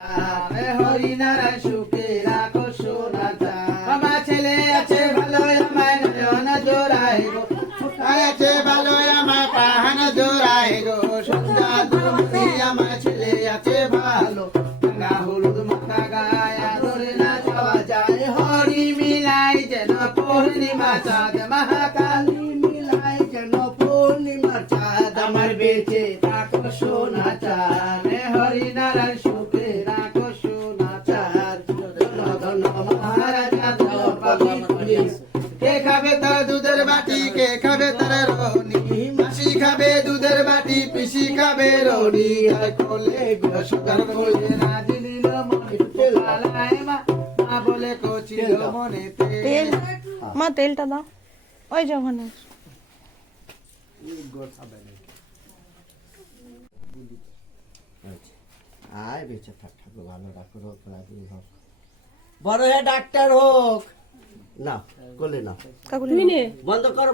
হরিনারায়ণ সুখে রাখো সোনা আমার ছেলে আছে ভালো আমায় নয়ন জোড়ায় গো আছে ভালো আমায় পাহান জোড়ায় গো সন্ধ্যা দুমনি আমার ছেলে আছে ভালো গঙ্গা হলুদ মাথা গায়ে ধরে না যাওয়া যায় হরি মিলাই যেন পূর্ণিমা চাঁদ মহাকালী মিলাই যেন পূর্ণিমা চাঁদ আমার বেঁচে থাকো সোনা চাঁদ হরিনারায়ণ সুখে রাখো সোনা চাঁদ ধন মহারাজা কে খাবে তার দুধের বাটি কে খাবে তার রনি মাসি খাবে দুধের বাটি পিসি খাবে রনি আর কোলে গোসকার কোলে রাজি নীল মনে লালায় মা মা বলে কোচিল মনে তেল মা তেলটা দাও ওই যে ওখানে আয় বেঁচে থাক ঠাকুর ভালো রাখো রোগ রাজি হোক বড় হয়ে ডাক্তার হোক না কোলে না কাকুলি বন্ধ করো